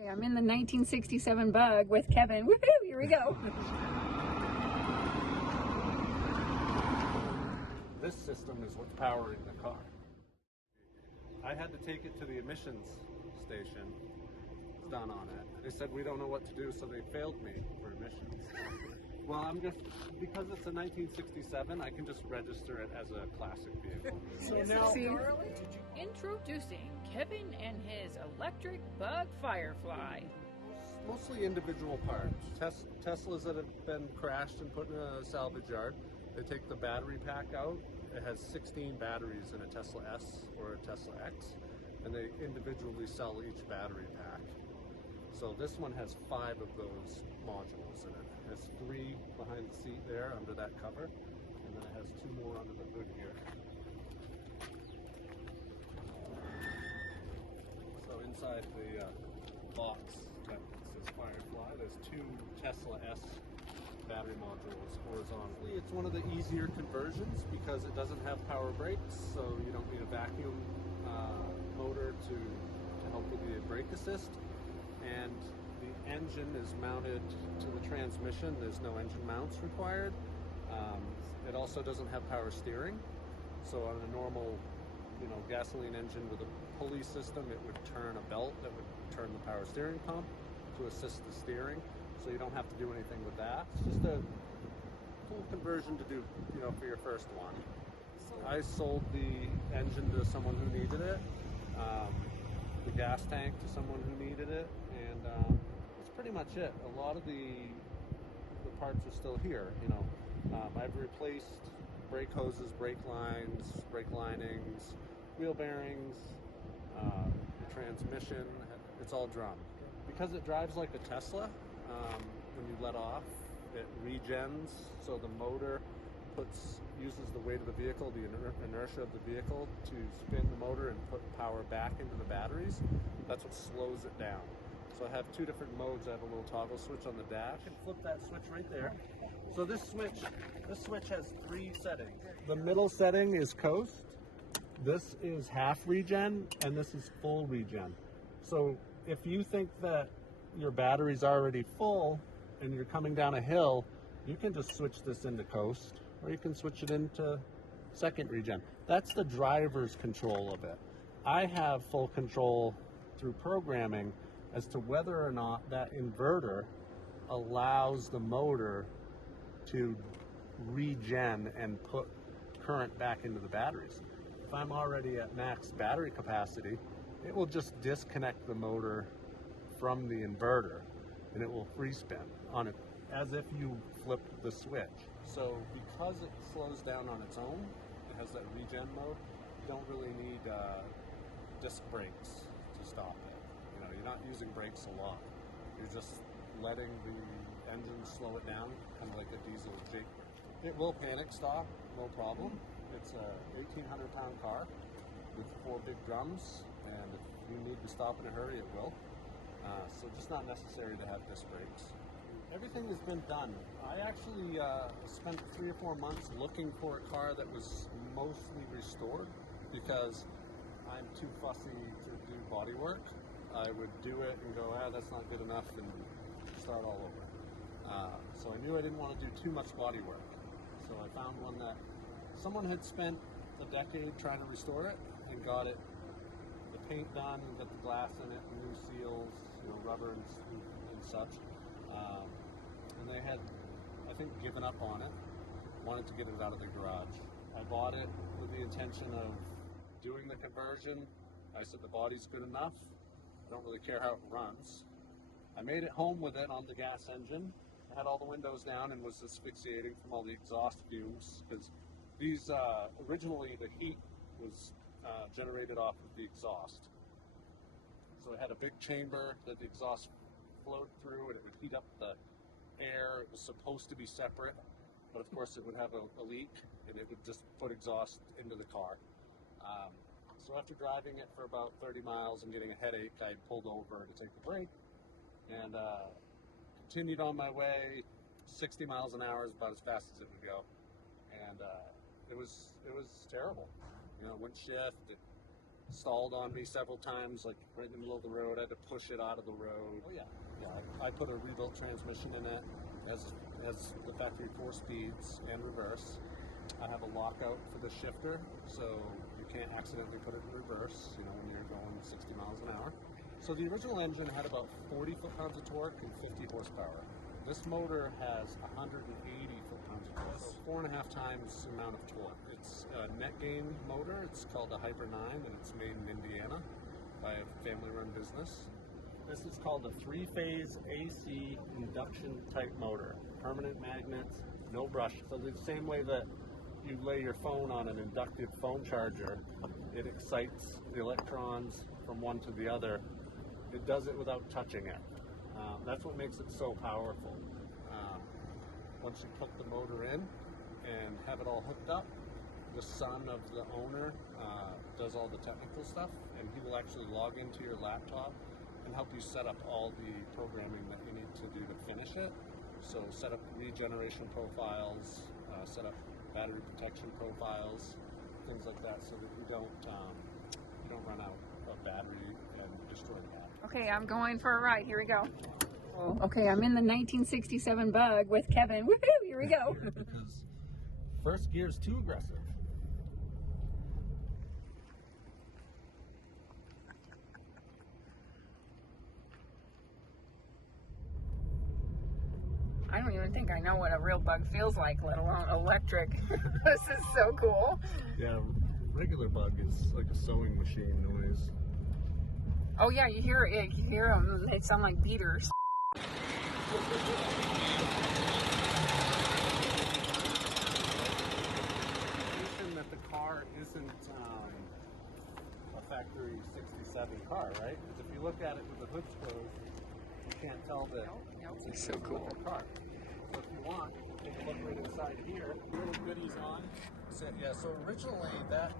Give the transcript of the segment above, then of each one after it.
Okay, I'm in the 1967 Bug with Kevin. Woohoo! Here we go. This system is what's powering the car. I had to take it to the emissions station. It's done on it. They said we don't know what to do, so they failed me for emissions. Well, I'm just, because it's a 1967, I can just register it as a classic vehicle. So now, Introducing Kevin and his electric Bug Firefly. Mostly individual parts. Teslas that have been crashed and put in a salvage yard, they take the battery pack out. It has 16 batteries in a Tesla S or a Tesla X, and they individually sell each battery pack. So this one has 5 of those modules in it. It has 3 behind the seat there under that cover, and then it has 2 more under the hood here. So inside the box that says Firefly, there's 2 Tesla S battery modules horizontally. It's one of the easier conversions because it doesn't have power brakes, so you don't need a vacuum motor to help with the brake assist. And the engine is mounted to the transmission. There's no engine mounts required. It also doesn't have power steering. So on a normal, gasoline engine with a pulley system, it would turn a belt that would turn the power steering pump to assist the steering. So you don't have to do anything with that. It's just a cool conversion to do, for your first one. I sold the engine to someone who needed it, the gas tank to someone who needed it, and that's pretty much it. A lot of the parts are still here. I've replaced brake hoses, brake lines, brake linings, wheel bearings, the transmission. It's all drum. Because it drives like a Tesla, when you let off, it regens, so the motor uses the weight of the vehicle, the inertia of the vehicle, to spin the motor and put power back into the batteries. That's what slows it down. So I have 2 different modes. I have a little toggle switch on the dash. I can flip that switch right there. So this switch has 3 settings. The middle setting is coast. This is half regen, and this is full regen. So if you think that your battery's already full and you're coming down a hill, you can just switch this into coast, or you can switch it into second regen. That's the driver's control of it. I have full control through programming as to whether or not that inverter allows the motor to regen and put current back into the batteries. If I'm already at max battery capacity, it will just disconnect the motor from the inverter and it will free spin on it as if you flipped the switch. So because it slows down on its own, it has that regen mode, you don't really need disc brakes to stop it. You're not using brakes a lot. You're just letting the engine slow it down, kind of like a diesel jake brake. It will panic stop, no problem. It's a 1,800-pound car with 4 big drums, and if you need to stop in a hurry, it will. So just not necessary to have disc brakes. Everything has been done. I actually spent 3 or 4 months looking for a car that was mostly restored because I'm too fussy to do body work. I would do it and go, that's not good enough, and start all over. So I knew I didn't want to do too much body work. So I found one that someone had spent a decade trying to restore it and got it, the paint done, and got the glass in it, new seals, rubber and such. And they had, I think, given up on it, wanted to get it out of the garage. I bought it with the intention of doing the conversion. I said the body's good enough. I don't really care how it runs. I made it home with it on the gas engine. I had all the windows down and was asphyxiating from all the exhaust fumes because these, originally the heat was generated off of the exhaust. So it had a big chamber that the exhaust flowed through and it would heat up the air. It was supposed to be separate, but of course it would have a leak and it would just put exhaust into the car. So after driving it for about 30 miles and getting a headache, I pulled over to take a break and continued on my way. 60 miles an hour is about as fast as it would go. And it was terrible. It wouldn't shift. stalled on me several times, like right in the middle of the road. I had to push it out of the road. Oh yeah, I put a rebuilt transmission in it, has the factory 4 speeds and reverse. I have a lockout for the shifter, so you can't accidentally put it in reverse, you know, when you're going 60 miles an hour. So the original engine had about 40 foot-pounds of torque and 50 horsepower. This motor has 180 foot-pounds of torque, so 4.5 times the amount of torque. It's a net gain motor. It's called a Hyper 9, and it's made in Indiana by a family-run business. This is called a 3-phase AC induction type motor. Permanent magnets, no brush. So the same way that you lay your phone on an inductive phone charger, it excites the electrons from one to the other. It does it without touching it. That's what makes it so powerful. Once you put the motor in and have it all hooked up, the son of the owner does all the technical stuff, and he will actually log into your laptop and help you set up all the programming that you need to do to finish it. So set up regeneration profiles, set up battery protection profiles, things like that, so that you don't run out of battery and destroy the battery. Okay, I'm going for a ride. Here we go. Oh, okay, I'm in the 1967 Bug with Kevin. Woohoo! Here we go. Because first gear is too aggressive. I don't even think I know what a real Bug feels like, let alone electric. This is so cool. Yeah, regular Bug is like a sewing machine noise. Oh yeah, you hear it. You hear them. They sound like beaters. That the car isn't a factory 67 car, right? Because if you look at it with the hood closed, you can't tell that it's so cool a car. So if you want, take a look right inside here. Little goodies on. So, yeah, so originally that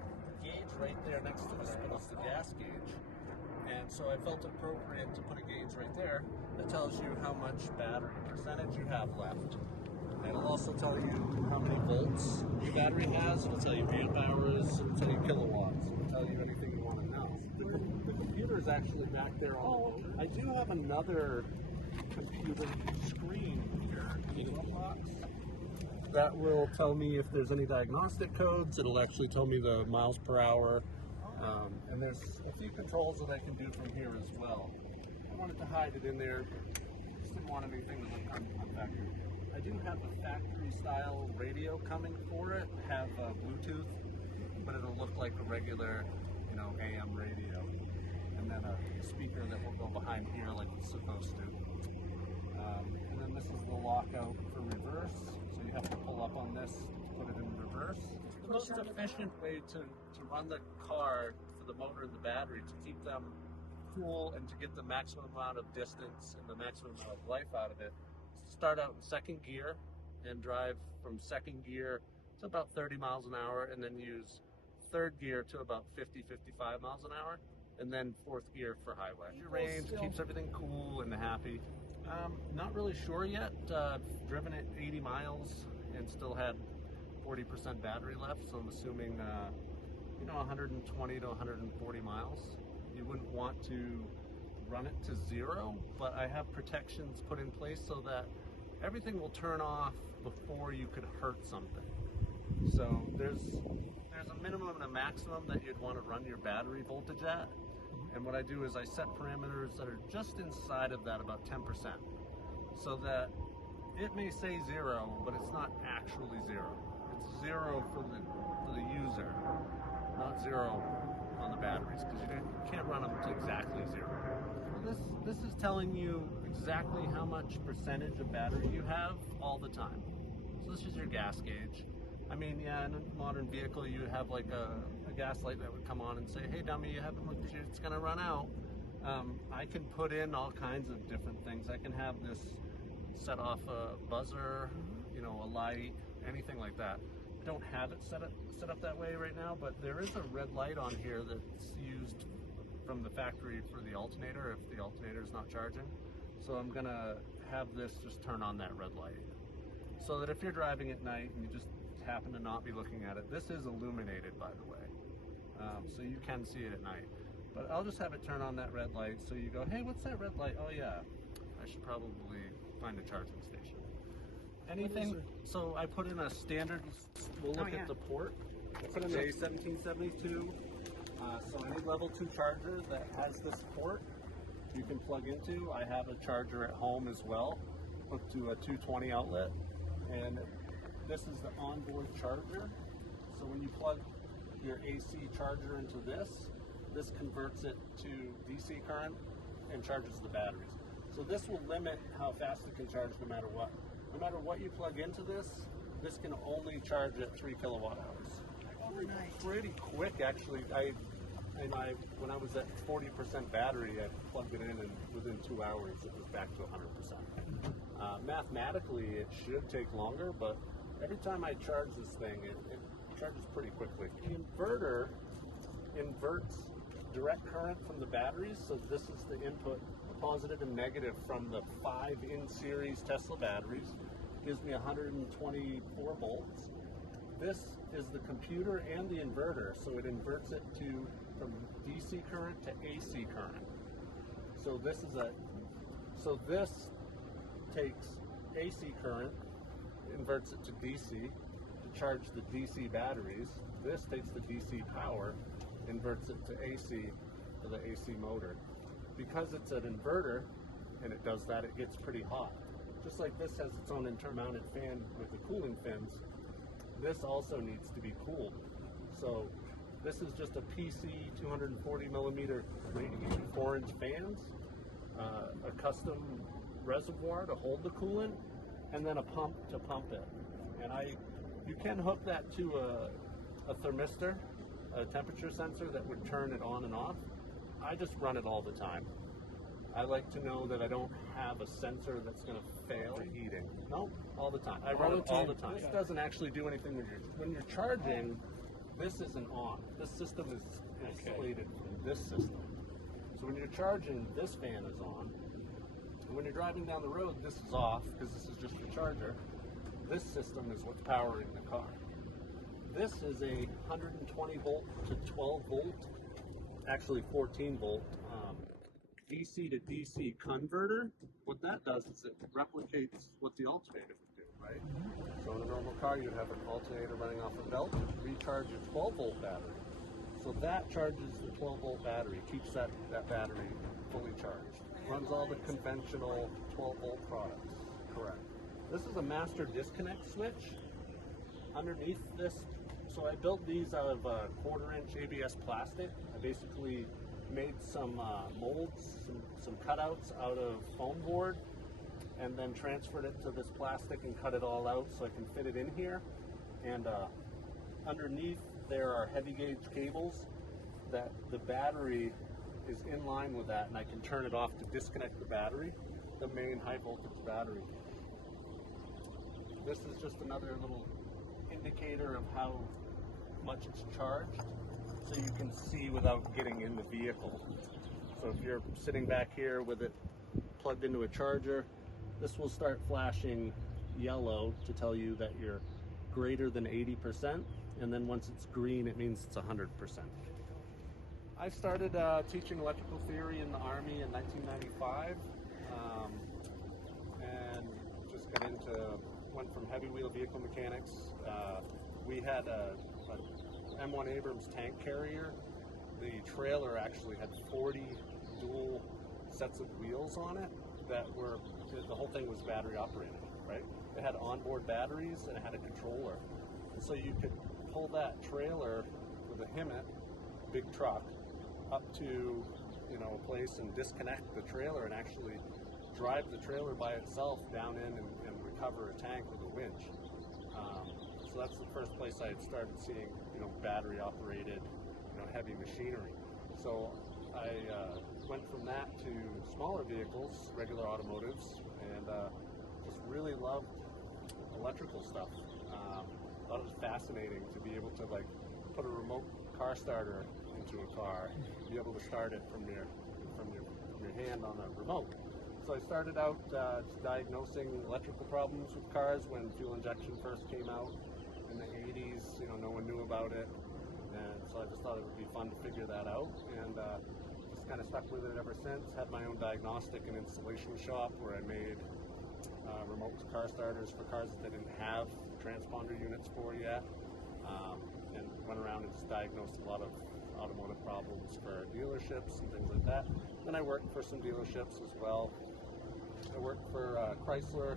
gauge right there next to the spin is the gas gauge. And so I felt appropriate to put a gauge right there that tells you how much battery percentage you have left. And it'll also tell you how many volts your battery has. It'll tell you amp hours. It'll tell you kilowatts. It'll tell you anything you want to know. The computer is actually back there on the motor. I do have another computer screen here in the box that will tell me if there's any diagnostic codes. It'll actually tell me the miles per hour. And there's a few controls that I can do from here as well. I wanted to hide it in there. Just didn't want anything to look unfactory. I do have a factory style radio coming for it. Have Bluetooth, but it'll look like a regular, you know, AM radio. And then a speaker that will go behind here like it's supposed to. And then this is the lockout for reverse. So you have to pull up on this to put it in reverse. The most efficient way to run the car for the motor and the battery to keep them cool and to get the maximum amount of distance and the maximum amount of life out of it, start out in second gear and drive from second gear to about 30 miles an hour, and then use third gear to about 50-55 miles an hour, and then fourth gear for highway. Your range keeps everything cool and happy. Not really sure yet. I've driven it 80 miles and still had 40% battery left, so I'm assuming 120 to 140 miles. You wouldn't want to run it to zero, but I have protections put in place so that everything will turn off before you could hurt something. So there's a minimum and a maximum that you'd want to run your battery voltage at, and what I do is I set parameters that are just inside of that, about 10%, so that it may say zero, but it's not actually zero. It's zero for the user, not zero on the batteries, because you can't run them to exactly zero. This is telling you exactly how much percentage of battery you have all the time. So this is your gas gauge. I mean, yeah, in a modern vehicle you have like a gas light that would come on and say, hey dummy, you haven't looked, it's gonna run out. I can put in all kinds of different things. I can have this set off a buzzer, you know, a light, anything like that. I don't have it set up that way right now, but there is a red light on here that's used from the factory for the alternator if the alternator is not charging. So I'm gonna have this just turn on that red light, so that if you're driving at night and you just happen to not be looking at it, this is illuminated, by the way. so you can see it at night. But I'll just have it turn on that red light, so you go, hey, what's that red light? Oh yeah, I should probably find a charging station. Anything, so I put in a standard, we'll look at the port. I put in a 1772, so any level 2 charger that has this port, you can plug into. I have a charger at home as well, hooked to a 220 outlet, and this is the onboard charger. So when you plug your AC charger into this converts it to DC current and charges the batteries. So this will limit how fast it can charge no matter what. No matter what you plug into this can only charge at 3 kilowatt hours. Overnight. Pretty quick, actually. When I was at 40% battery, I plugged it in, and within 2 hours, it was back to 100%. Mathematically, it should take longer, but every time I charge this thing, it charges pretty quickly. The inverter inverts direct current from the batteries, so this is the input, positive and negative from the 5 in-series Tesla batteries. Gives me 124 volts. This is the computer and the inverter, so it inverts it from DC current to AC current. So this takes AC current, inverts it to DC to charge the DC batteries. This takes the DC power, inverts it to AC for the AC motor. Because it's an inverter and it does that, it gets pretty hot. Just like this has its own intermounted fan with the cooling fins, this also needs to be cooled. So this is just a PC 240 millimeter 4-inch fans, a custom reservoir to hold the coolant, and then a pump to pump it. And you can hook that to a thermistor, a temperature sensor that would turn it on and off. I just run it all the time. I like to know that I don't have a sensor that's going to fail heating. No, all the time. I run it all the time. This doesn't actually do anything when you're charging. This isn't on. This system is insulated from this system. So when you're charging, this fan is on. And when you're driving down the road, this is off because this is just the charger. This system is what's powering the car. This is a 120 volt to 12 volt, actually 14 volt DC to DC converter. What that does is it replicates what the alternator would do, right? So in a normal car, you'd have an alternator running off a belt, recharge your 12 volt battery. So that charges the 12 volt battery, keeps that battery fully charged. Runs all the conventional 12 volt products, correct. This is a master disconnect switch. Underneath this, so I built these out of 1/4-inch ABS plastic. I basically made some molds, some cutouts out of foam board, and then transferred it to this plastic and cut it all out so I can fit it in here. And underneath there are heavy gauge cables that the battery is in line with that, and I can turn it off to disconnect the battery, the main high voltage battery. This is just another little indicator of how much it's charged, so you can see without getting in the vehicle. So if you're sitting back here with it plugged into a charger, this will start flashing yellow to tell you that you're greater than 80%, and then once it's green, it means it's 100%. I started teaching electrical theory in the Army in 1995, and just went from heavy wheel vehicle mechanics. We had a M1 Abrams tank carrier. The trailer actually had 40 dual sets of wheels on it the whole thing was battery operated, right? It had onboard batteries and it had a controller. And so you could pull that trailer with a HIMMET, big truck, up to a place and disconnect the trailer and actually drive the trailer by itself down in and recover a tank with a winch. So that's the first place I had started seeing, battery operated, heavy machinery. So I went from that to smaller vehicles, regular automotives, and just really loved electrical stuff. Thought it was fascinating to be able to put a remote car starter into a car, be able to start it from your hand on a remote. So I started out diagnosing electrical problems with cars when fuel injection first came out in the 80s. No one knew about it. And so I just thought it would be fun to figure that out, and just kind of stuck with it ever since. Had my own diagnostic and installation shop where I made remote car starters for cars that they didn't have transponder units for yet, and went around and just diagnosed a lot of automotive problems for dealerships and things like that. Then I worked for some dealerships as well. I worked for Chrysler,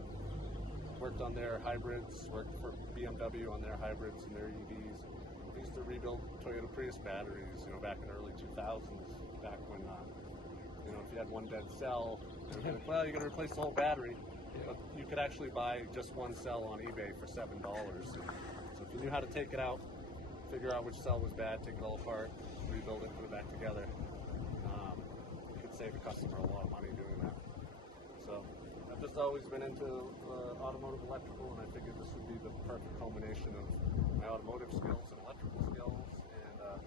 worked on their hybrids, worked for BMW on their hybrids and their EVs. I used to rebuild Toyota Prius batteries, you know, back in the early 2000s, back when, you know, if you had one dead cell, well, you're going to replace the whole battery. But you could actually buy just one cell on eBay for $7. So if you knew how to take it out, figure out which cell was bad, take it all apart, rebuild it, put it back together, you could save a customer a lot of money doing that. So I've just always been into automotive electrical, and I figured this would be the perfect combination of my automotive skills and electrical skills, and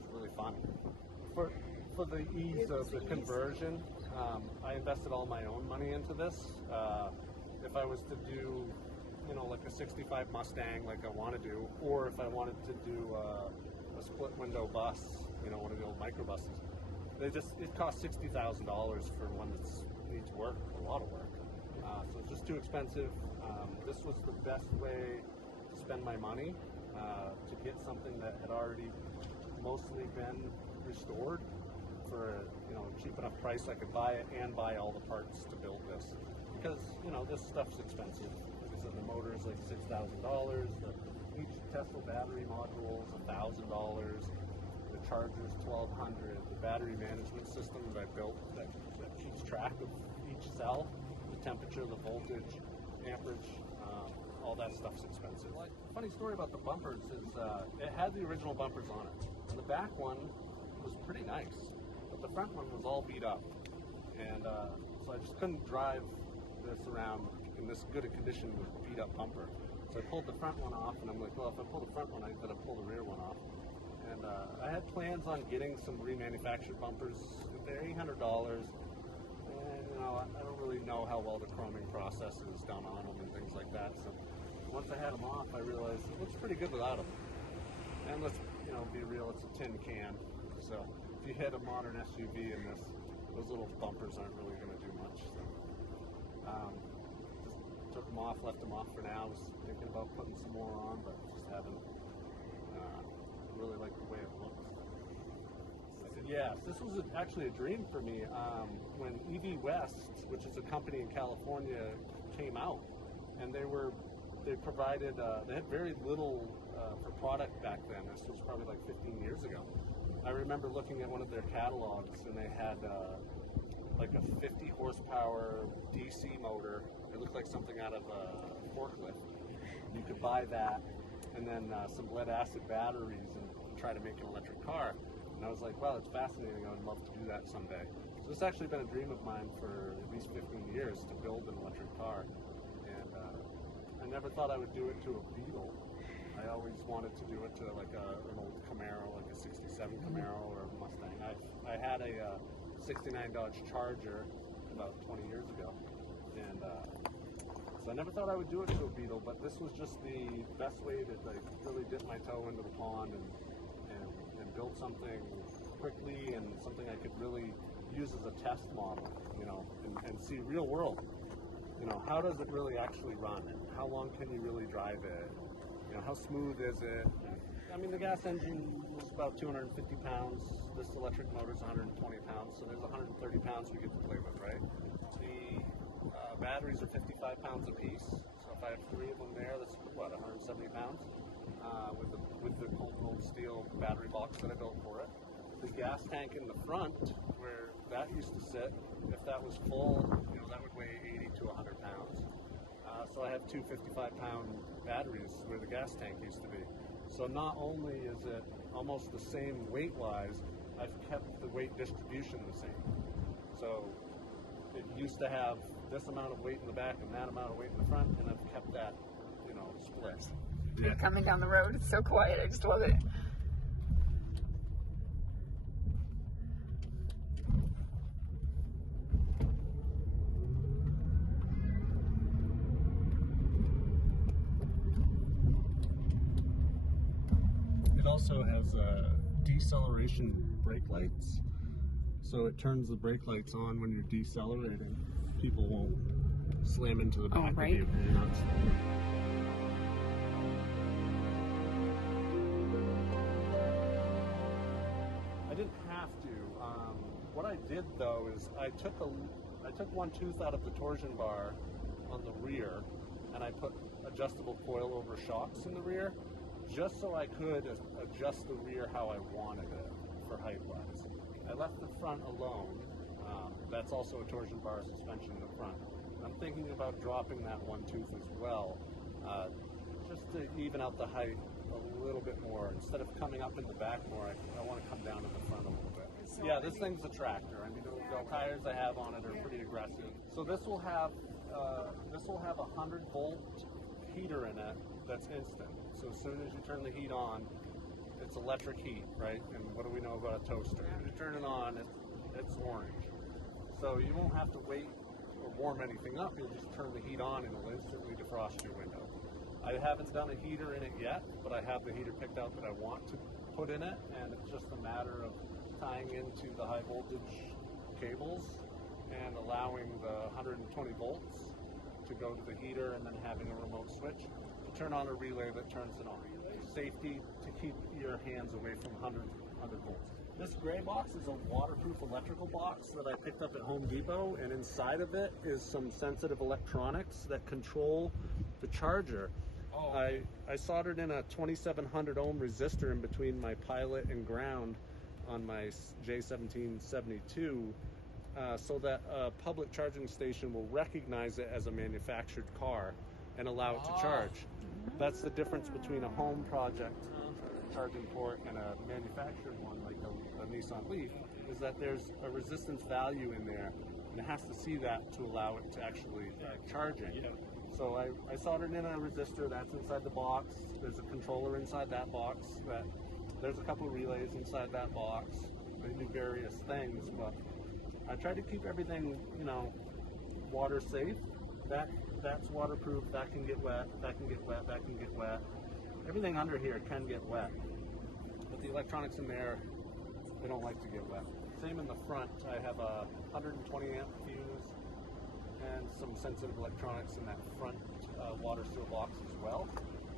it's really fun. For the ease of the conversion, I invested all my own money into this. If I was to do, you know, like a 65 Mustang like I want to do, or if I wanted to do a split window bus, you know, one of the old microbuses, it costs $60,000 for one that needs work, a lot of work. So it's just too expensive. This was the best way to spend my money, to get something that had already mostly been restored for a, you know, cheap enough price. I could buy it and buy all the parts to build this, because, you know, this stuff's expensive. Like I said, the motor is like $6,000. Each Tesla battery module is $1,000. The charger is $1,200. The battery management system that I built that keeps track of each cell, the temperature, the voltage, amperage, all that stuff's expensive. Funny story about the bumpers is it had the original bumpers on it. And the back one was pretty nice, but the front one was all beat up. And so I just couldn't drive this around in this good a condition with a beat up bumper. So I pulled the front one off, and I'm like, well, if I pull the front one, I gotta pull the rear one off. And I had plans on getting some remanufactured bumpers. They're $800, and you know, I don't really know how well the chroming process is done on them and things like that. So once I had them off, I realized it looks pretty good without them. And let's, you know, be real, it's a tin can. So if you hit a modern SUV in this, those little bumpers aren't really going to do much. So just took them off, left them off for now. I was thinking about putting some more on, but just haven't really liked the way it looks. Yes, this was actually a dream for me. When EV West, which is a company in California, came out, and they provided, they had very little for product back then. This was probably like 15 years ago. I remember looking at one of their catalogs, and they had like a 50 horsepower DC motor. It looked like something out of a forklift. You could buy that, and then some lead acid batteries, and try to make an electric car. And I was like, wow, that's fascinating. I would love to do that someday. So this has actually been a dream of mine for at least 15 years, to build an electric car. And I never thought I would do it to a Beetle. I always wanted to do it to like an old Camaro, like a 67 Camaro or a Mustang. I had a 69 Dodge Charger about 20 years ago. And so I never thought I would do it to a Beetle, but this was just the best way to like really dip my toe into the pond and build something quickly, and something I could really use as a test model, you know, and see real world. You know, how does it really actually run? And how long can you really drive it? You know, how smooth is it? I mean, the gas engine was about 250 pounds. This electric motor is 120 pounds, so there's 130 pounds we get to play with, right? The batteries are 55 pounds a piece, so if I have 3 of them there, that's what, 170 pounds? With the cold steel battery box that I built for it. The gas tank in the front, where that used to sit, if that was full, you know, that would weigh 80 to 100 pounds. So I have 2 55-pound batteries where the gas tank used to be. So not only is it almost the same weight-wise, I've kept the weight distribution the same. So it used to have this amount of weight in the back and that amount of weight in the front, and I've kept that, you know, split. You're coming down the road. It's so quiet. I just love it. It also has deceleration brake lights, so it turns the brake lights on when you're decelerating. People won't slam into the back right. of you. You're not slowing. I didn't have to. What I did though is I took one tooth out of the torsion bar on the rear, and I put adjustable coilover shocks in the rear, just so I could adjust the rear how I wanted it for height-wise. I left the front alone. That's also a torsion bar suspension in the front. I'm thinking about dropping that one tooth as well, just to even out the height a little bit more. Instead of coming up in the back more, I want to come down in the front a little bit. Yeah, this thing's a tractor. I mean, the tires I have on it are pretty aggressive. So this will have a 100-volt heater in it that's instant. So as soon as you turn the heat on, it's electric heat, right? And what do we know about a toaster? When you turn it on, it's orange. So you won't have to wait or warm anything up. You'll just turn the heat on and it'll instantly defrost your window. I haven't done a heater in it yet, but I have the heater picked out that I want to put in it, and it's just a matter of tying into the high voltage cables and allowing the 120 volts to go to the heater, and then having a remote switch to turn on a relay that turns it on. Safety to keep your hands away from 100 volts. This gray box is a waterproof electrical box that I picked up at Home Depot, and inside of it is some sensitive electronics that control the charger. Oh. I soldered in a 2700 ohm resistor in between my pilot and ground on my J1772, so that a public charging station will recognize it as a manufactured car and allow it to charge. That's the difference between a home project charging port and a manufactured one like a Nissan Leaf, is that there's a resistance value in there, and it has to see that to allow it to actually charging. Yeah. So I soldered in a resistor that's inside the box. There's a controller inside that box. There's a couple of relays inside that box. They do various things, but I try to keep everything, water safe. That's waterproof. That can get wet. That can get wet. That can get wet. Everything under here can get wet, but the electronics in there, they don't like to get wet. Same in the front. I have a 120 amp fuse and some sensitive electronics in that front water seal box as well.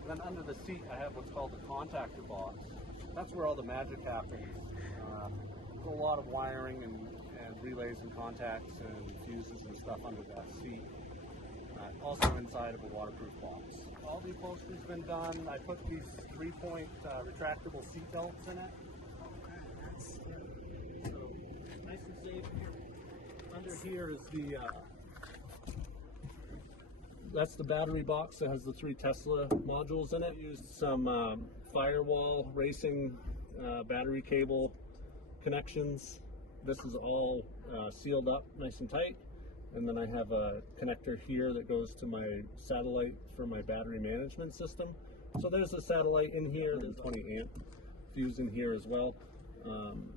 And then under the seat, I have what's called the contactor box. That's where all the magic happens. There's a lot of wiring and relays and contacts and fuses and stuff under that seat. Also inside of a waterproof box. All the upholstery's been done. I put these 3-point retractable seat belts in it. So nice and safe. Under here is that's the battery box that has the 3 Tesla modules in it. Used some firewall racing battery cable connections. This is all sealed up nice and tight. And then I have a connector here that goes to my satellite for my battery management system. So there's a satellite in here, there's 20 amp fuse in here as well.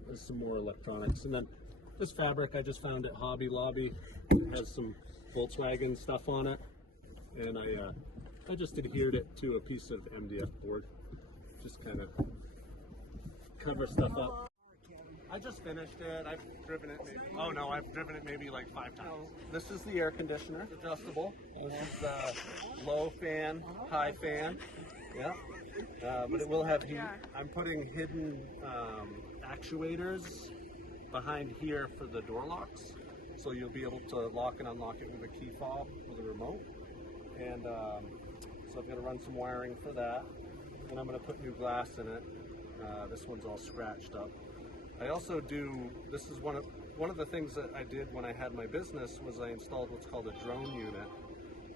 There's some more electronics. And then this fabric I just found at Hobby Lobby. It has some Volkswagen stuff on it. And I just adhered it to a piece of MDF board. Just kind of cover stuff up. I just finished it. I've driven it maybe like 5 times. This is the air conditioner, adjustable. This is low fan, high fan. Yeah. But it will have heat. I'm putting hidden actuators behind here for the door locks. So you'll be able to lock and unlock it with a key fob with a remote. And so I'm going to run some wiring for that. And I'm going to put new glass in it. This one's all scratched up. I also this is one of the things that I did when I had my business was I installed what's called a drone unit.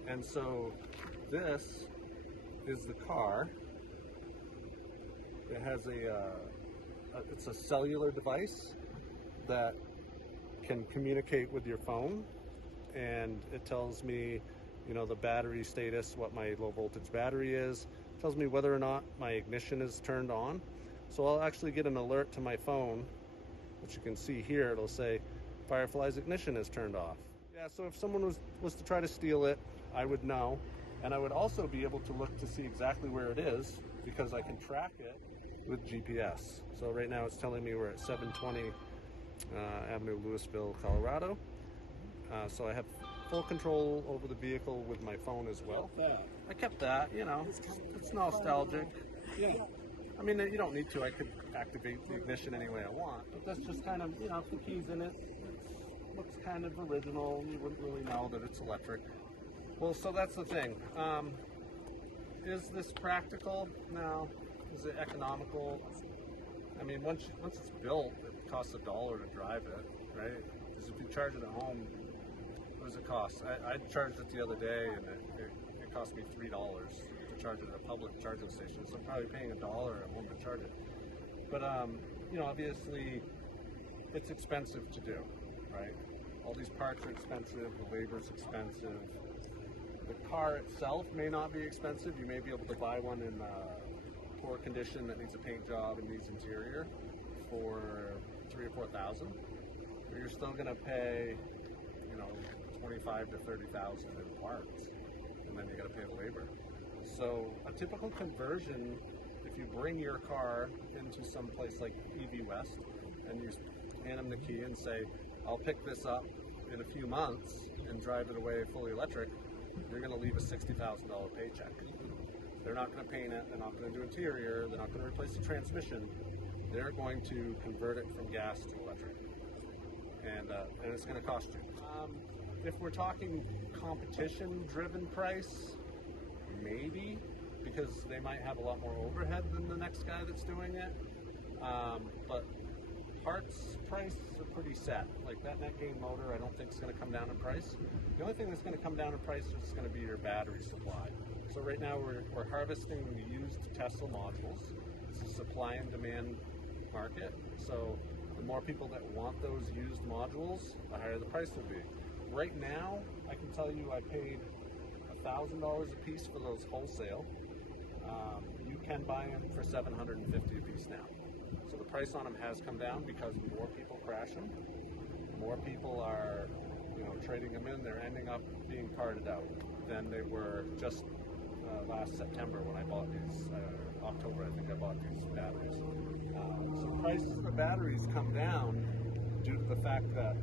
And so this is the car. It has it's a cellular device that can communicate with your phone, and it tells me, the battery status, what my low voltage battery is. It tells me whether or not my ignition is turned on. So I'll actually get an alert to my phone, which you can see here. It'll say Firefly's ignition is turned off. Yeah, so if someone was to try to steal it, I would know. And I would also be able to look to see exactly where it is, because I can track it with GPS. So right now it's telling me we're at 720 Avenue, Louisville, Colorado. So I have full control over the vehicle with my phone as well. I kept that, you know, it's nostalgic. Yeah. I mean, you don't need to. I could activate the ignition any way I want, but that's just kind of, you know, if the key's in it, it looks kind of original. You wouldn't really know that it's electric. Well, so that's the thing. Is this practical? No. Is it economical? I mean, once it's built, it costs $1 to drive it, right? Because if you charge it at home, what does it cost? I charged it the other day, and it cost me $3 to charge it at a public charging station. So I'm probably paying $1 at home to charge it. But you know, obviously, it's expensive to do, right? All these parts are expensive. The labor's expensive. The car itself may not be expensive. You may be able to buy one in poor condition that needs a paint job and needs interior for $3,000 or $4,000. But you're still going to pay, you know, $25,000 to $30,000 in parts, and then you got to pay the labor. So a typical conversion, if you bring your car into some place like EV West and you hand them the key and say, "I'll pick this up in a few months and drive it away fully electric," you're going to leave a $60,000 paycheck. They're not going to paint it. They're not going to do interior. They're not going to replace the transmission. They're going to convert it from gas to electric, and it's going to cost you. If we're talking competition-driven price, maybe, because they might have a lot more overhead than the next guy that's doing it. But parts prices are pretty set. Like that net gain motor, I don't think is going to come down in price. The only thing that's going to come down in price is going to be your battery supply. So right now we're harvesting the used Tesla modules. It's a supply and demand market. So the more people that want those used modules, the higher the price will be. Right now, I can tell you I paid $1,000 a piece for those wholesale. You can buy them for $750 a piece now. So the price on them has come down because more people crash them. More people are, you know, trading them in. They're ending up being parted out than they were just last September when I bought these. October, I think I bought these batteries. So the prices of the batteries come down due to the fact that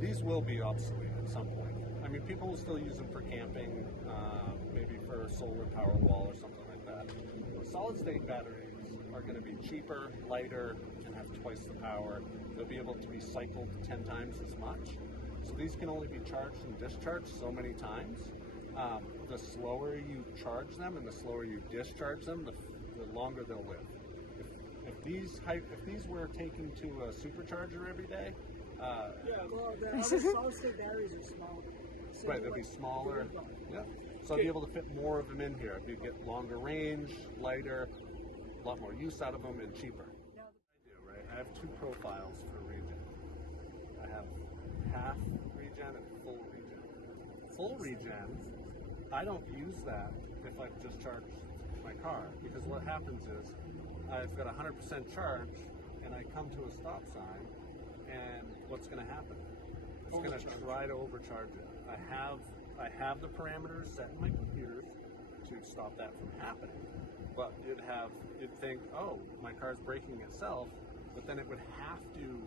these will be obsolete at some point. I mean, people will still use them for camping, maybe for solar power wall or something like that. Solid-state batteries are going to be cheaper, lighter, and have twice the power. They'll be able to be cycled 10 times as much. So these can only be charged and discharged so many times. The slower you charge them and the slower you discharge them, the longer they'll live. If these were taken to a supercharger every day, the other solid-state batteries are smaller. So right, they'll be smaller. Yeah. So I'll be able to fit more of them in here. You get longer range, lighter, a lot more use out of them, and cheaper. I do, right? I have two profiles for regen. I have half regen and full regen. Full regen, I don't use that if I've just charged my car, because what happens is I've got 100% charge and I come to a stop sign, and what's going to happen? It's going to try to overcharge it. I have the parameters set in my computers to stop that from happening. But you'd think, oh, my car's braking itself, but then it would have to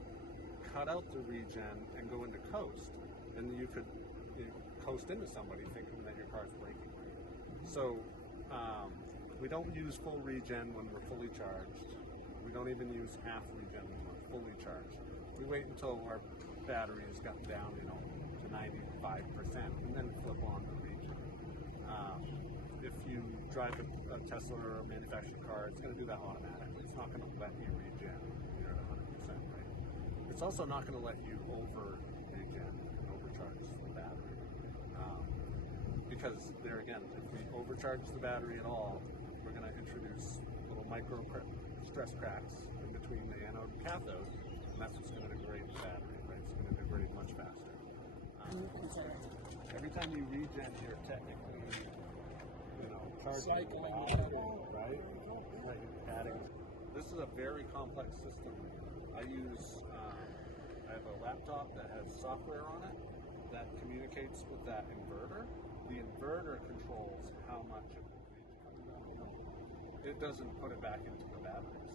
cut out the regen and go into coast, and you could coast into somebody thinking that your car's braking. So we don't use full regen when we're fully charged. We don't even use half regen when we're fully charged. We wait until our battery has gotten down, to 95%, and then flip on the regen. If you drive a Tesla or a manufactured car, it's going to do that automatically. It's not going to let you regen when you're at 100%, right? It's also not going to let you over regen and overcharge the battery. Because there again, if we overcharge the battery at all, we're going to introduce little micro stress cracks in between the anode and cathode, and that's what's going to degrade the battery, right? It's going to degrade much faster. Every time you regen, you're technically, charging the battery, right? Like adding. This is a very complex system. I have a laptop that has software on it that communicates with that inverter. The inverter controls how much of the regen comes out. It doesn't put it back into the batteries.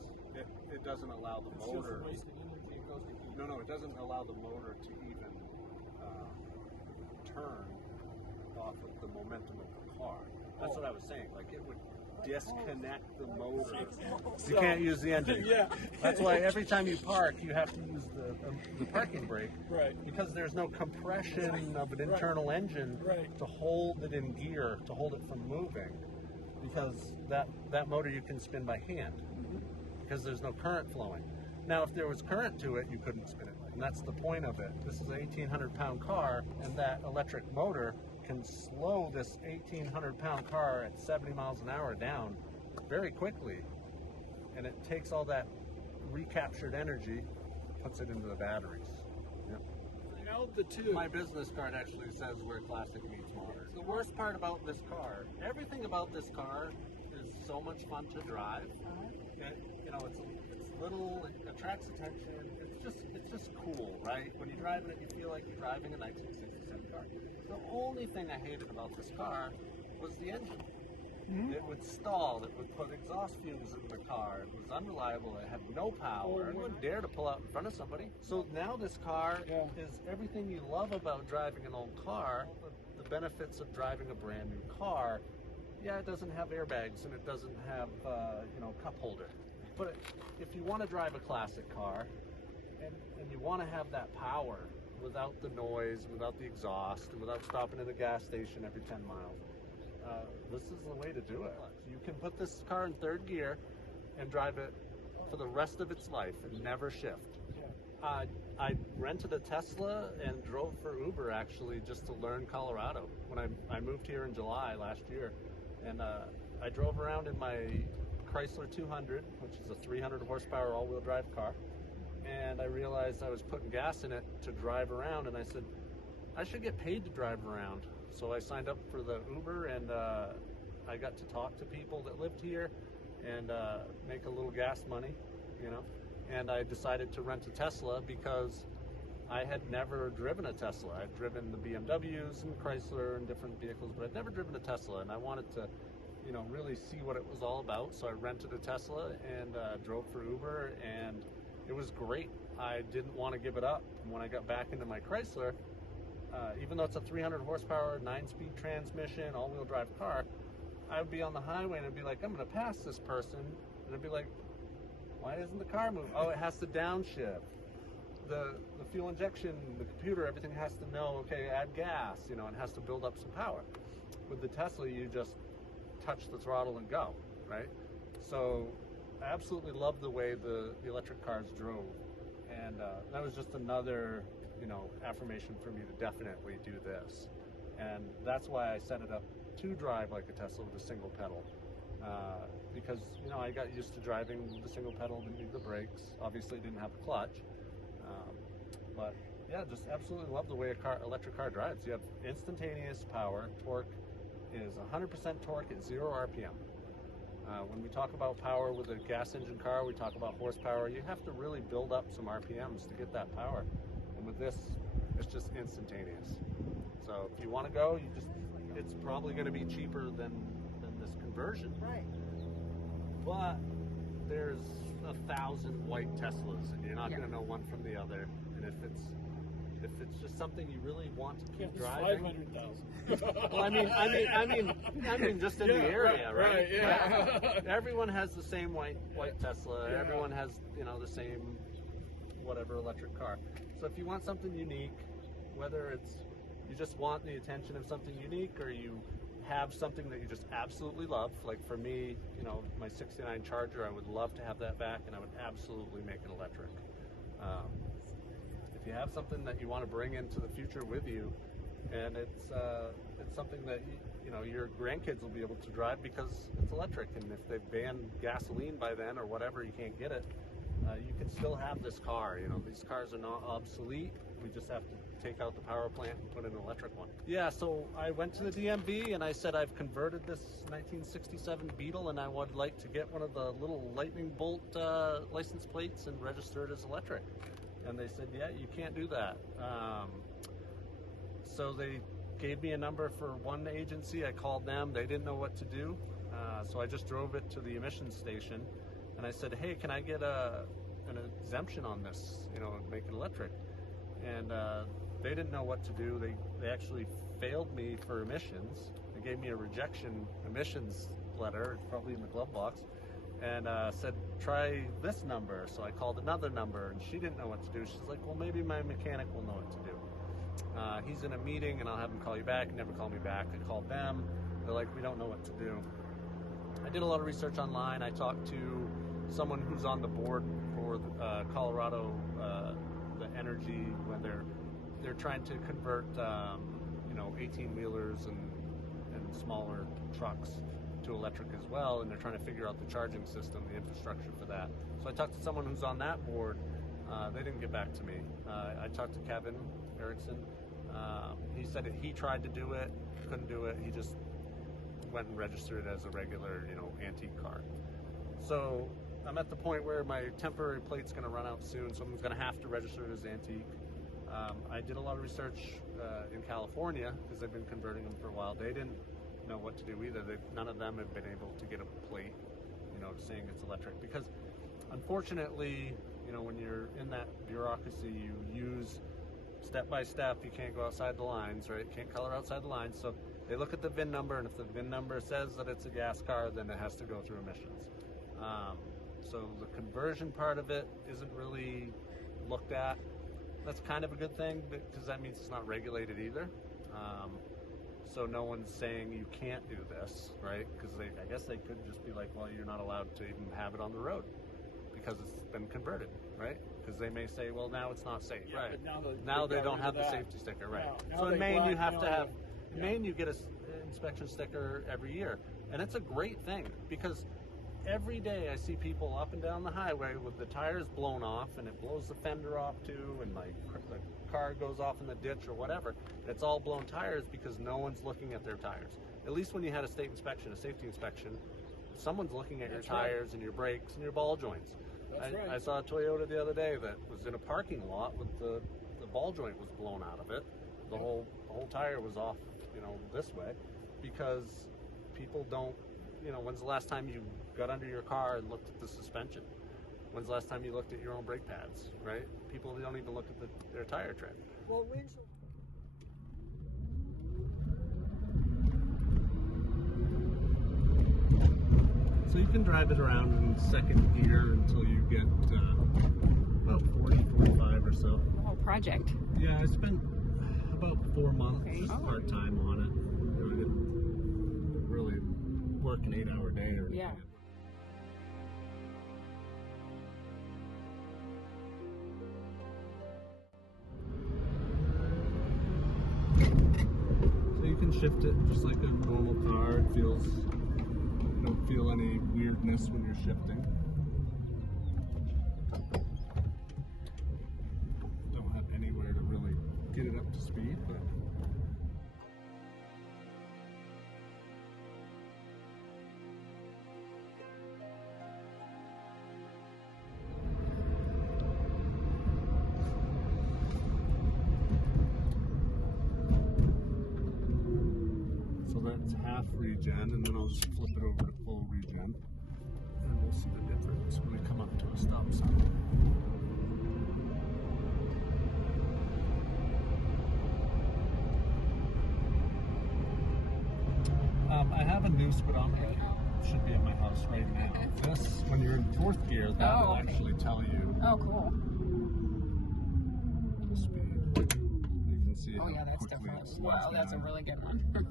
it doesn't allow the It's motor. just wasted energy. It goes to heat. No, it doesn't allow the motor to even turn off of the momentum of the car. That's what I was saying. Like it would disconnect the motor. You can't use the engine. Yeah. That's why every time you park, you have to use the parking brake. Right. Because there's no compression of an internal engine Right. to hold it in gear, to hold it from moving. Because that motor you can spin by hand. Because there's no current flowing. Now, if there was current to it, you couldn't spin it. And that's the point of it. This is an 1,800-pound car, and that electric motor can slow this 1,800-pound car at 70 miles an hour down very quickly. And it takes all that recaptured energy, puts it into the batteries. Yep. Now the two. My business card actually says where classic meets modern. The worst part about this car, everything about this car is so much fun to drive. It's little, it attracts attention. It's just cool, right? When you drive it, you feel like you're driving a 1967 car. The only thing I hated about this car was the engine. It would stall. It would put exhaust fumes in the car. It was unreliable. It had no power. It wouldn't dare to pull out in front of somebody. So now this car is everything you love about driving an old car. The benefits of driving a brand new car. Yeah, it doesn't have airbags and it doesn't have cup holder. But if you want to drive a classic car and you want to have that power without the noise, without the exhaust, and without stopping at a gas station every 10 miles, this is the way to do it. You can put this car in third gear and drive it for the rest of its life and never shift. I rented a Tesla and drove for Uber actually just to learn Colorado. When I moved here in July last year, and I drove around in my Chrysler 200, which is a 300 horsepower all-wheel drive car, and I realized I was putting gas in it to drive around, and I said, I should get paid to drive around. So I signed up for the Uber, and I got to talk to people that lived here and make a little gas money, and I decided to rent a Tesla because I had never driven a Tesla. I'd driven the BMWs and Chrysler and different vehicles, but I'd never driven a Tesla, and I wanted to really see what it was all about. So I rented a Tesla and drove for Uber, and it was great. I didn't want to give it up. And when I got back into my Chrysler, even though it's a 300 horsepower, 9-speed transmission, all-wheel drive car, I would be on the highway and I'd be like, I'm going to pass this person. And I'd be like, why isn't the car moving? Oh, it has to downshift. The fuel injection, the computer, everything has to know, okay, add gas, and has to build up some power. With the Tesla, you just touch the throttle and go, right? So I absolutely love the way the electric cars drove. And that was just another, affirmation for me to definitely do this. And that's why I set it up to drive like a Tesla with a single pedal. Because, I got used to driving with the single pedal, didn't need the brakes. Obviously didn't have the clutch. But yeah, just absolutely love the way electric car drives. You have instantaneous power. Torque is 100% torque at 0 RPM. When we talk about power with a gas engine car, we talk about horsepower. You have to really build up some RPMs to get that power. And with this, it's just instantaneous. So if you want to go, it's probably going to be cheaper than this conversion. Right. But there's 1,000 white Teslas, and you're not going to know one from the other. And if it's just something you really want to keep driving, 500,000. well, I mean, just in the area, right? Yeah. Everyone has the same white Tesla. Yeah. Everyone has, the same whatever electric car. So if you want something unique, whether it's you just want the attention of something unique, or you have something that you just absolutely love, like for me, my 69 Charger, I would love to have that back, and I would absolutely make it electric. If you have something that you want to bring into the future with you, and it's something that your grandkids will be able to drive because it's electric, and if they've banned gasoline by then or whatever, you can't get it. You can still have this car. These cars are not obsolete. We just have to take out the power plant and put in an electric one. Yeah, so I went to the DMV and I said I've converted this 1967 Beetle and I would like to get one of the little lightning bolt license plates and register it as electric. And they said, yeah, you can't do that. So they gave me a number for one agency. I called them. They didn't know what to do. So I just drove it to the emissions station. And I said, hey, can I get an exemption on this, you know, make it electric? And they didn't know what to do. They actually failed me for emissions. They gave me a rejection emissions letter, probably in the glove box, and said, try this number. So I called another number, and she didn't know what to do. She's like, well, maybe my mechanic will know what to do. He's in a meeting, and I'll have him call you back. He never called me back. I called them. They're like, we don't know what to do. I did a lot of research online. I talked to someone who's on the board for Colorado, the energy, when they're trying to convert, you know, 18-wheelers and smaller trucks to electric as well, and they're trying to figure out the charging system, the infrastructure for that. So I talked to someone who's on that board. They didn't get back to me. I talked to Kevin Erickson. He said that he tried to do it, couldn't do it. He just went and registered it as a regular, you know, antique car. So I'm at the point where my temporary plate's going to run out soon, so I'm going to have to register it as antique. I did a lot of research in California, because they've been converting them for a while. They didn't know what to do either. None of them have been able to get a plate, you know, saying it's electric. Because unfortunately, you know, when you're in that bureaucracy, you use step by step. You can't go outside the lines, right? You can't color outside the lines. So they look at the VIN number, and if the VIN number says that it's a gas car, then it has to go through emissions. So the conversion part of it isn't really looked at. That's kind of a good thing, because that means it's not regulated either. So no one's saying you can't do this, right? Because I guess they could just be like, well, you're not allowed to even have it on the road because it's been converted, right? Because they may say, well, now it's not safe, Yeah, right? but Now they don't have the that. safety sticker, right? Now So in they Maine, you black have to mail have, it. in Maine, you get an inspection sticker every year. And it's a great thing, because every day I see people up and down the highway with the tires blown off, and it blows the fender off too, and like the car goes off in the ditch or whatever. It's all blown tires because no one's looking at their tires. At least when you had a state inspection, a safety inspection, someone's looking at your tires and your brakes and your ball joints. I saw a Toyota the other day that was in a parking lot with the ball joint was blown out of it. The whole tire was off, you know, this way, because people don't, you know, when's the last time you got under your car and looked at the suspension? When's the last time you looked at your own brake pads, right? People don't even look at their tire tread. Well, windshield. So you can drive it around in second gear until you get about 40, 45 or so. The whole project. Yeah, I spent about 4 months Okay. part-time on it. You know, I didn't really work an 8-hour day or anything. Yeah. So you can shift it just like a normal car. It feels, you don't feel any weirdness when you're shifting. Don't have anywhere to really get it up to speed, but that's half regen, and then I'll just flip it over to full regen, and we'll see the difference when we come up to a stop sign. I have a new speedometer. Should be at my house right now. This, when you're in 4th gear, that will actually tell you Oh, cool. the speed. You can see Oh, how yeah, that's quickly definitely. it slows Wow, that's a down. really good one.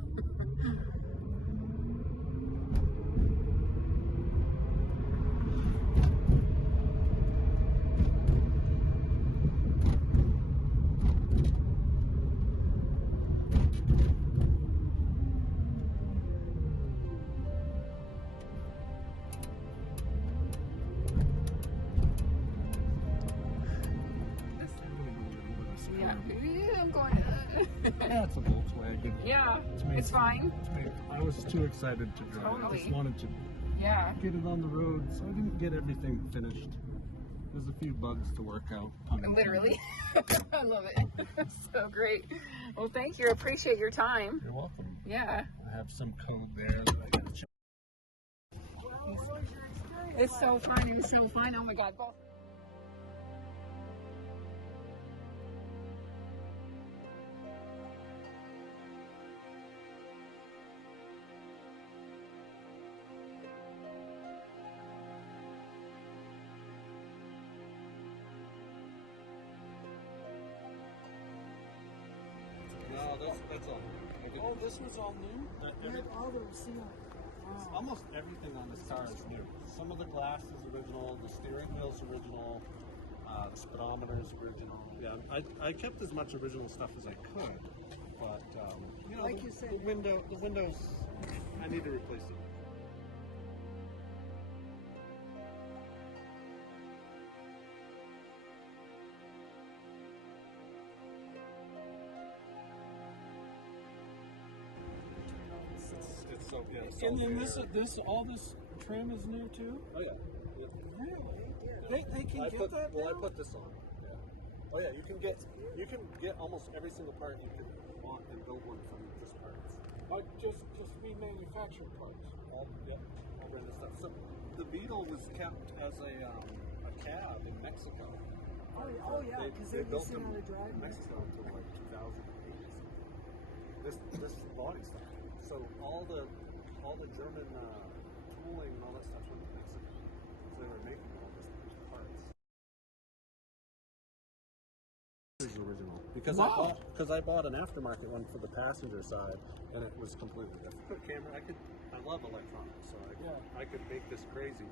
Yeah, I'm going. Yeah, it's a Volkswagen. Yeah, made- it's fine. I was too excited to drive. I Totally. just wanted to Yeah. get it on the road, so I didn't get everything finished. There's a few bugs to work out. Literally. I love it. So great. Well, thank you. I appreciate your time. You're welcome. Yeah. I have some code there that I gotta check. Well, what was your experience? It's so fun. It was so fun. Oh my God. Both. No, that's all. Oh, this was all new? Every, Oh, there was seal. almost everything on this car is new. Some of the glass is original, the steering wheel's original, the speedometer is original. Yeah, I kept as much original stuff as I could, but you know, Like you said, the windows, I need to replace it. It's so good. It's so And then fair. all this trim is new too? Oh yeah. Really? They can I get put, that well, now? I put this on. Yeah. Oh yeah, you can get almost every single part you could want and build one from just parts. Just remanufactured parts. All brand new stuff. So the Beetle was kept as a cab in Mexico. Oh yeah, because they built used to them know how to drive in Mexico until like 2008. This body stuff. So all the German tooling and all that stuff went to Mexico. So they were making all this parts. This is original because Wow. I bought an aftermarket one for the passenger side, and it was completely different. Put a camera. I love electronics, so I could make this crazy,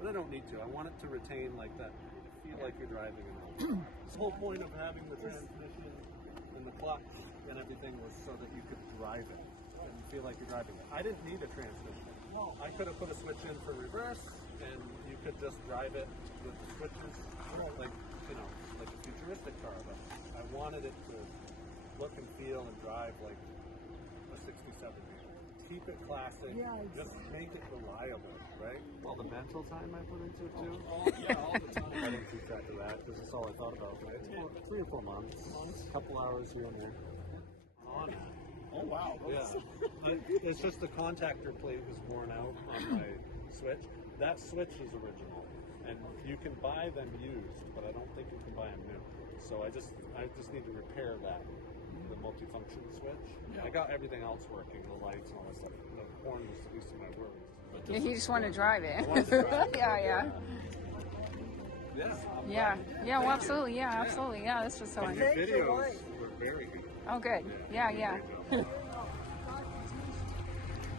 but I don't need to. I want it to retain like that. Feel like you're driving an old car. The whole point of having the transmission and the clutch and everything was so that you could drive it and feel like you're driving it. I didn't need a transmission. No, I could have put a switch in for reverse, and you could just drive it with the switches, like like a futuristic car. But I wanted it to look and feel and drive like a '67 vehicle. Keep it classic. Yeah, Just make it reliable, right? All the mental time I put into it too. all the time. I didn't keep track of that because that's all I thought about. Right? 3 or 4 months, a couple hours here and there. On. Oh wow. Yeah. It's just the contactor plate was worn out on my Switch. That Switch is original, and you can buy them used, but I don't think you can buy them new. So I just need to repair that, the multifunction switch. I got everything else working, the lights and all that stuff. The horn was the least of my worries. Yeah, he just wanted to drive it. I wanted to drive it. Yeah. Yeah. Well, absolutely. Yeah, absolutely. Yeah, this was so And fun. your videos were very good. Oh, good. Yeah. Great job.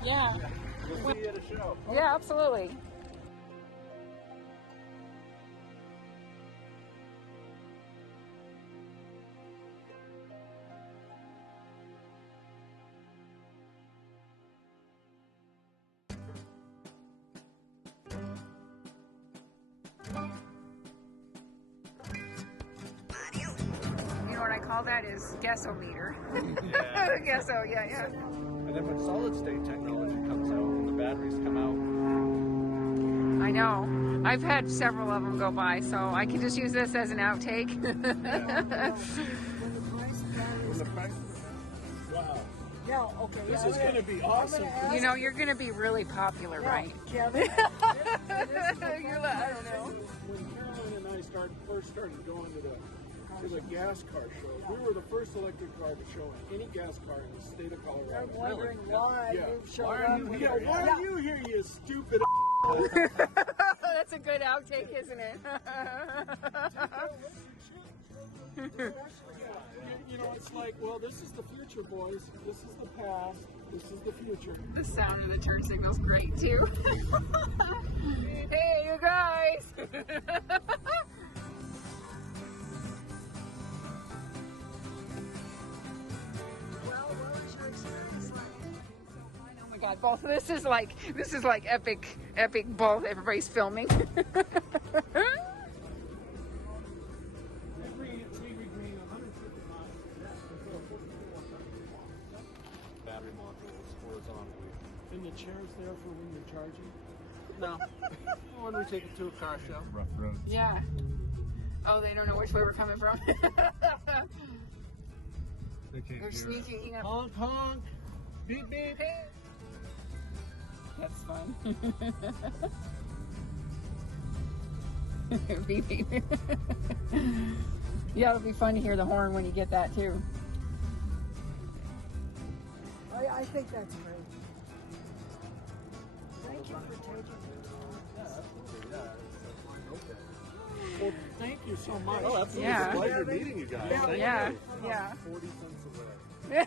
Yeah. We'll see you at a show. Yeah, absolutely. You know what I call that is guessometer. Yeah. Guesso, yeah. And then when solid state technology comes out and the batteries come out, I know. I've had several of them go by, so I can just use this as an outtake. When the price wow. Yeah, okay. This is going to be awesome. You know, you're going to be really popular, right? Kevin. You're like, I don't know. When Carolyn and I first started going to the gas car shows, we were the first electric car to show any gas car in the state of Colorado. I'm wondering why you've shown Why up. are you here? Why are you here, you stupid? That's a good outtake, isn't it? You know, it's like, well, this is the future, boys. This is the past. This is the future. The sound of the turn signal's great, too. Hey, you guys! Well, what was your experience like? Oh my God, both this is like epic both everybody's filming. battery modules horizontally. And the chair's there for when you're charging? No. When we take it to a car show. Rough roads. Yeah. Oh, they don't know which way we're coming from. They can't They're hear us. sneaking up. Honk, honk. Beep, beep. That's fun. Beep, beep. Yeah, it'll be fun to hear the horn when you get that too. I think that's great. Thank you for taking the time. Well, thank you so much. Oh, absolutely. Yeah. It's a pleasure meeting you guys. Thank Yeah, you. yeah. 40 cents away.